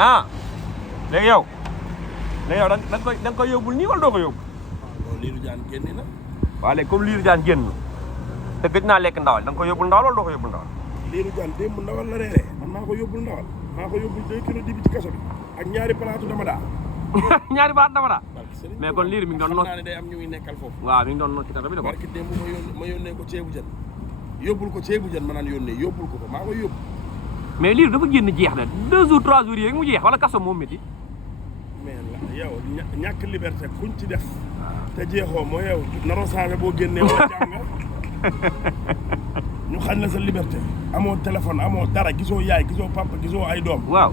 ah léegi yow da nga koy yóbbul nii wala doo ko yóbbu. bon Lirou Diane génn na. waaw léegi comme Lirou Diane génn te gëj naa lekk ndawal da nga koy yóbbul ndawal wala doo ko yóbbul ndawal. Lirou Diane démb ndawal la reeree man maa ko yóbbul ndawal maa ko yóbbul 2 kilos dibi ci kaso bi ak ñaari palaatu dama daa. ñaari baat dama daa. mais kon Lirou mi ngi doon noot. xam naa ne day am ñu muy nekkal foofu. waaw mi ngi doon noot ci dara bi de ko. barki démb ma yónnee ko ceebu jën yóbbul ko ceebu jën ma naan yónnee yóbbul ko maa koy yóbbu. mais Lirou dafa génn jeex na 2 jours 3 jours yéegi mu jeex wala kaso moom métti. mais yow ñàkk liberté kuñ ci def te jeexoo moo yow naroo changé boo génnee wala jàng ñu xañ la sa liberté amoo téléphone amoo dara gisoo yaay gisoo papa gisoo ay doom. waaw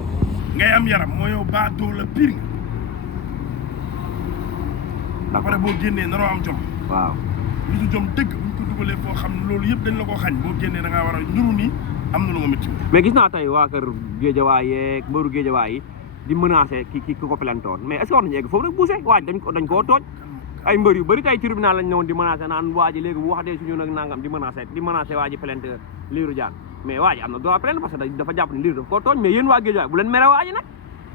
ngay am yaram moo yow baa doo la pire nga. après boo génnee naroo am jom. waaw li du jom dëgg buñ ko dugalee foo xam ne loolu yëpp dañ la ko xañ boo génnee da ngaa war a ñuru ni am na lu ma métti. mais gis naa tey waa kër Géejawaay yeeg mbëru Géejawaay yi di menacé ki ko plaintoon mais est ce que war nañu egg foofu rek buuse waaj dañ koo tooj ay mbër yu bëri tey tribunal lañ ñëwoon di menacé naan waa ji léegi bu waxatee suñu nag nangam di menacé waa ji plainte Lirou Diane mais waa ji am na droit plainte parce que dafa jàpp ne Lirou dafa koo tooñ mais yéen waa Géejawaay bu leen mere waa ji nag.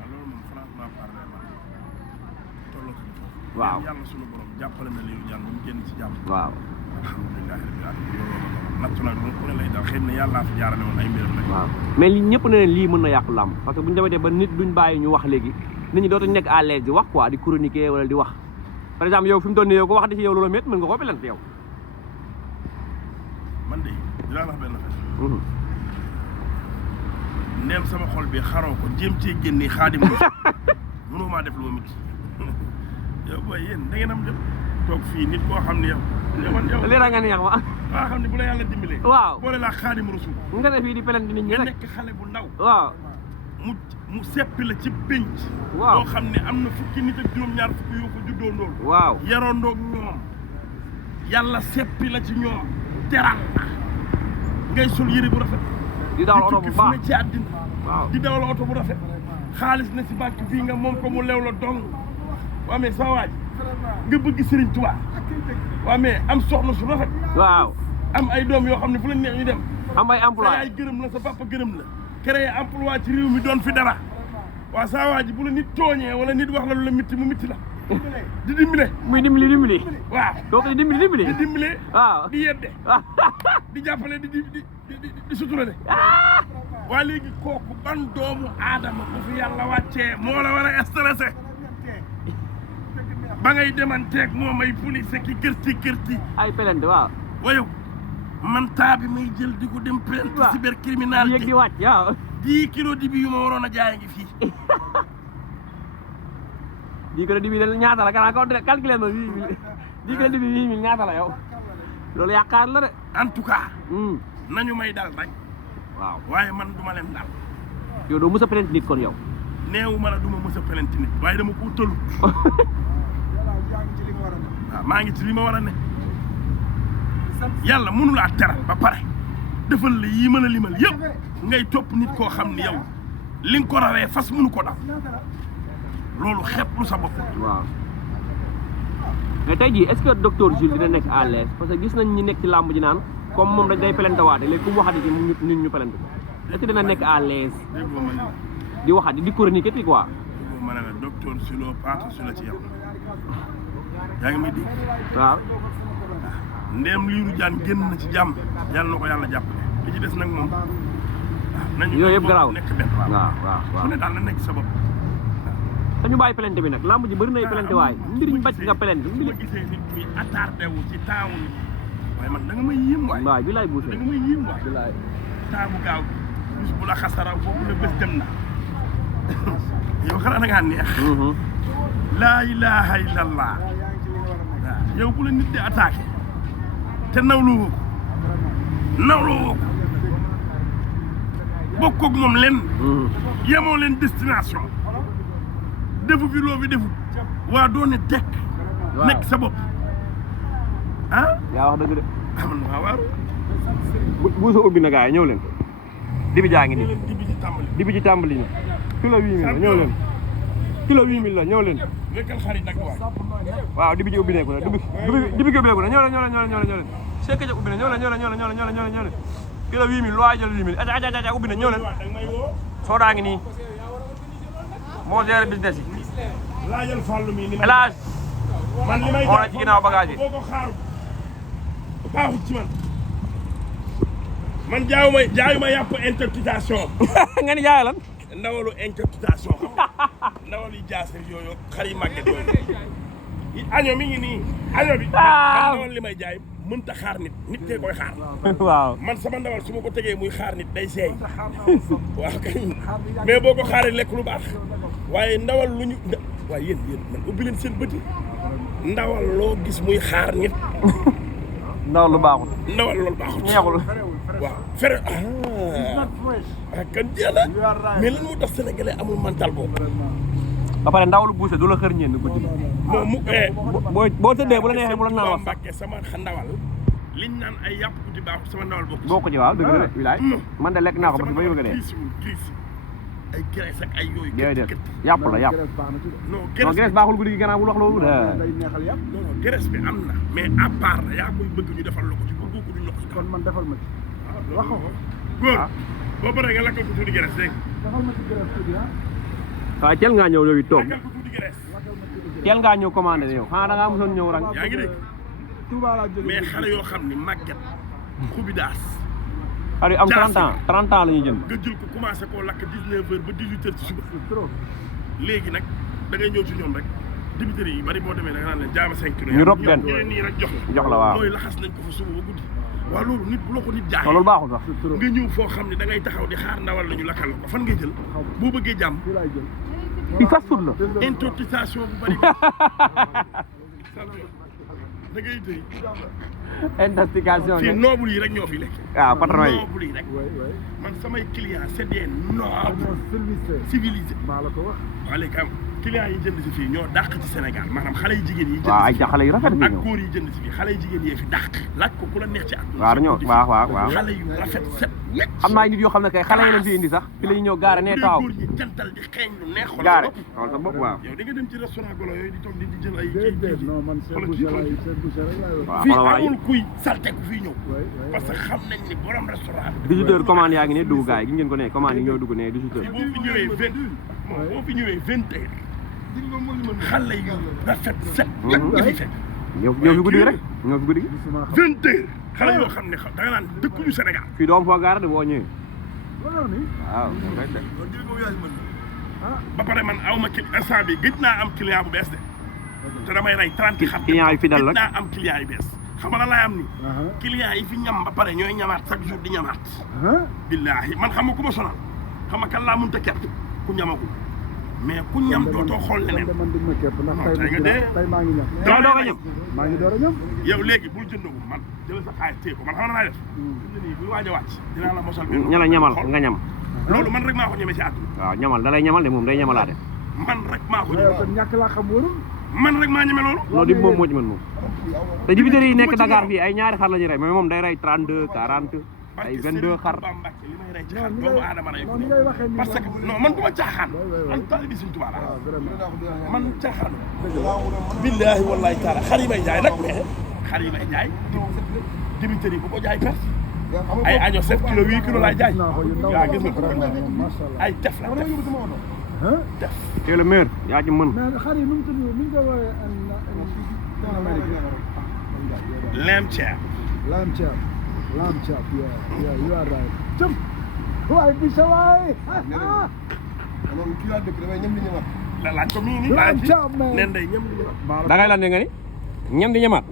loolu moom franchement parler tolloo ko foofu. waaw yàlla suñu borom jàppale na Lirou Diane ba mu génn ci jàmm. waaw alhamdulilah rabbil alamin loolu nattu nag ku ne lay daal xëy na yàllaa fi jaarale woon ay mbiram rek. waaw mais li ñëpp ne lii mën na yàq làmb parce que bu ñu dematee ba nit duñ bàyyi ñu wax léegi nit ñi dootuñ nekk à l'aise di wax quoi di chroniquer wala di wax par exemple yow fi mu doon ne yow ko wax di ci yow loolu métti mën nga koo pelante yow. man de dinaa wax benn affaire. ndeem sama xol bi xaroo ko jéem cee génnee xaadim mënoo maa def lu ma métti yow booy yéen da ngeen am jëm toog fii nit koo xam ne yow. yow leera nga neex ma. waa xam ne bu la yàlla dimbalee. waaw boole laa xaadim rasul. nga def fii di pelante nit ñi nga rek nekk xale bu ndaw. waaw. mu seppi la ci pénc. waaw boo xam ne am na fukki nit ak juróom-ñaar fukki yoo ko juddoo ndool. waaw yaroo ndoog ñoom yàlla seppi la ci ñoom teral la ngay sol yëre bu rafet. di dawal oto bu di tukki baax fu ne ci àddina. waaw di dawal oto bu rafet. xaalis na si banque bii nga moom ko mu lew la dong. waa mais sa waaj nga bëgg Serigne Touba. waa mais am soxna su rafet. waaw am ay doom yoo xam ne fu la neex ñu dem. am ay emploi sa yaay gërëm la sa papa gërëm la. créer emploi ci réew mi doon fi dara. waa saa waa ji bu la nit tooñee wala nit wax la lu la mitti mu mitti la. di dimbale. muy dimbali. waaw doo koy dimbali. di dimbale. waaw di yedde. di jàppale di suturale. waa léegi kooku ban doomu aadama bu fi yàlla wàccee moo la war a stressé. ba ngay demanteeg moo may police ki gërti. ay pelente waaw. wayow man taa bi may jël di ko dem plainte cybercriminalité yéeg di wàcc waaw. 10 kilos dibi yu ma waroon a jaay ngi fii. 10 kilos dibi de ñaata la gannaaw kaw calculé ma 8000 10 kilos dibi 8000 ñaata la yow loolu yaakaar la de. en tout cas. nañu may dal rek. waaw waaye man duma leen dal. yow doo mës a plainte nit kon yow. neewu ma la duma mës a plainte nit waaye dama ko tëlu. waaw maa ngi ci li ma war a ne. yàlla mënu laa teral ba pare defal la yii mën a limal yëpp ngay topp nit koo xam ne yow li nga ko rawee fas mënu ko dal loolu xeeb lu sa bopp. waaw mais tey jii est-ce que docteur Jules dina nekk à l'aise parce que gis nañ ñi nekk ci làmb ji naan comme moom dañ day pelente waate léegi ku mu waxati ci nit ñu pelente ko est-ce que dina nekk à l'aise déggoo ma ne la di waxati di chroniquer ti quoi. déggoo ma ne la docteur Sulo paata su la ci yow yaa ngi may dégg. waaw. ndéem Lirou Diane génn na ci jàmm yàlla na ko yàlla jàppale li ci des nag moom. nañu yooyu yëpp garaaw nekk benn waaw. ku ne daal na nekk sa bopp. dañu bàyyi pelente bi nag lamb ji bëri nay pelente waaye mbiriñ bac nga pelente su ma gisee nit muy attardé wu ci taawu nit waaye man da nga may yéem waay. waaw bi laay buuse da nga may yéem waay. bilaay taamu gaaw bis bu la xasaraw boobu la bés dem na yow xanaa da ngaa neex. laa ilaha illallah waaw yow bu la nit di attaqué te nawloo ko bokk ak moom leen. yemoo leen destination. defu fi loo fi defu waa doo ne tekk. nekk sa bopp ah. yaa wax dëgg de. amoon na waaw. bu soo ubbi na gars yi ñëw leen. dibi jaa ngi nii dibi ci tàmbali. dibi ci tàmbali na. kilo 8000 la ñëw leen. kilo 8000 la ñëw leen. nekkal xarit nag waay. waaw dibi ji ubbi neeku na dibi ji ubbi neeku na ñëw leen. Cheikh Kedia ubbi na ñëw leen. kilo 8000 lu waay jël 8000 aja ubbi na ñëw leen. soo daa ngi nii. moo géré business yi. laajal Fallou mi ni ma. El Hadj man li may xoolal ci ginnaaw bagage yi. boo ko xaaru baaxut ci man jaayuma yàpp interprétation. nga ni jaay lan. ndawalu interprétation xam nga ndawalu jaase yooyu xar yi màgget yooyu año mi ngi nii año bi man ndawal li may jaay mënta xaar nit kee koy xaar waaw man sama ndawal su ma ko tegee muy xaar nit day seey waaw kañ mais boo ko xaaree lekk lu baax waaye ndawal lu ñu waaye yéen man ubbi leen seen bëti ndawal loo gis muy xaar nit ndaw lu baaxul ndawal loolu baaxul neexul waaw fere kan jeex na mais lan moo tax sénégalais amul mental boobu ba pare ndaw lu buuse du la xër ñeen guddi moom mu boo tëddee bu la neexee bu la naan wax Mbàkke sama ndawal liñ naan ay yàpp guddi baaxul sama ndawal bokk ci waaw dëgg la de wilaay man de lekk naa ko parce que ba yóbbu gris ay graisse ak ay yooyu déedéet yàpp la yàpp non graisse baaxul guddi gi gannaaw bu wax loolu non graisse bi am na mais à part la yaa koy bëgg ñu defal la ko ci bu bokku duñ la ko ci kon man defal ma ci wax ko góor boo paree nga lakkal ko tuuti graisse dégg defal ma ci graisse tuuti waaw teel ngaa ñëw yow toog lakkal ko tuuti graisse teel ngaa ñëw commandé yow xanaa da ngaa mosoon ñëw rang yaa ngi dégg Touba laa jógee mais xale yoo xam ni màgget xubi daas xale yu am 30 ans 30 ans la ñuy jënd nga jël ko commencé koo lakk 19h ba 18h ci suba léegi nag da ngay ñëw ci ñoom rek dibiteri yi bari boo demee da nga naan leen jaama 5 kilos ñu rob benn nii rek jox la waaw mooy laxas nañ ko fa suba ba guddi waaw loolu nit bu la ko nit jaay loolu baaxul sax nga ñëw foo xam ne da ngay taxaw di xaar ndawal la ñu lakkal la ko fan ngay jël boo bëggee jàmm fii laay jël fii fast food la intoxication bu bari da ngay tëy intoxication fii noble yi rek ñoo fi lekk waaw patron yi noble yi rek oui man samay clients c'est des nobles service civilisés maa la ko wax waa léegi am clients yi jënd si fii ñoo dàq ci Sénégal maanaam xale yu jigéen yi jënd waaw ay si fii xale yu rafet ak góor yi jënd si fii xale yu jigéen yi fi dàq laaj ko ku la neex ci at waaw dañoo waaw xale yu rafet set wecc xam naa nit yoo xam ne kay xale yi leen fi indi sax fi la ñu ñëw gaare nee taxaw góor ñi jantal di xeeñ lu neex xool gaare xool sa bopp waaw yow di nga dem ci restaurant golo yooyu di toog di jël ay déedéet non man Cheikh Boucher laay wax waaw fii xoolal waay amul kuy salte ku fii ñëw oui parce que xam nañ ni borom restaurant bi 18h commande yaa ngi ne dugg gaay gi ngeen ko ne commande yi ñoo dugg ne 18h boo fi ñëwee boo fi ñëwee 20h xale yu rafet set wecc nga fi fekk ñëw fi guddi gi rek ñëw fi guddi gi 20h xale yoo xam ne da nga naan dëkkuñu Sénégal fii doom foo gaare de boo ñëwee waaw ni waaw ba pare man aw ma instant bi gëj naa am client bu bees de te damay rey 30 xar client yi fidèle la gëj naa am client yu bees xam nga lan laay am ni client yi fi ñam ba pare ñooy ñamaat chaque jour di ñamaat billaahi man xam nga ku ma sonal xam nga kan laa mënut a kepp ku ñamagul mais ku ñam dootoo xool leneen man di ma képp ndax tey nga dee tey maa ngi ñam dama doog a ñam maa ngi door a ñam yow léegi bul jëndagul man jëlal sa xaalis téye ko man xam na naa def nii buy waaj a wàcc dinaa la mosal ña la ñamal nga ñam loolu man rek maa ko ñeme ci àdduna waaw ñamal da lay ñamal de moom day ñamalaate man rek maa ko yow ñeme tam ñàkk laa xam wóorul man rek maa ñeme loolu non di moom moo ci mën moom te dibiteri yi nekk Dakar fii ay ñaari xar la ñuy rey mais moom day rey 32 40 ay 22 xar Mbàkke li may rey ci xar doomu aadama rey ko ni ngay waxee nii parce que non man du ma caaxaan man taalibe Sëriñ Tuubaa laa man caaxaan billaahi wallaahi taala xar yi may jaay nag mais xar yi may jaay dibiteri bu ko jaay perte ay año 7 kilos 8 kilos laay jaay yaa gis nga ay tef la tef c'est le meilleur yaa ci mën mais xar yi nu mu tudd nu ñu koy woowee en Amérique lamb chop lamb chop yeah you are right jëm waay bi sa waay la laaj ko mii nii laaj ci nen day ñam di ñëwaat da ngay lan ne nga ni ñam di ñamaat